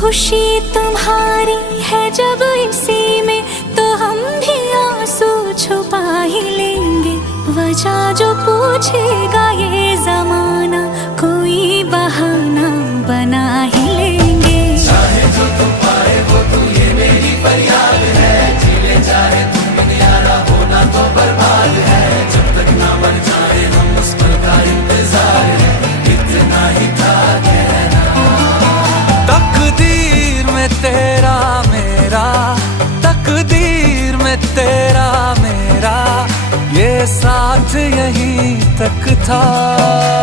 खुशी तुम्हारी है जब इसी में, तो हम भी आंसू छुपा ही लेंगे। वजह जो पूछेगा ये जमाना, कोई बहाना बना ही लेंगे। चाहे जो तुम पाए वो तू, ये मेरी फरियाद है। जीले चाहे तुम दुनियारा, होना तो बर्बाद है। जब तक ना मर जाए हम, उस पल का इंतजार है। इतना ही था कहना। तकदीर में तेरा मेरा, तकदीर में तेरा मेरा, ये साथ यहीं तक था।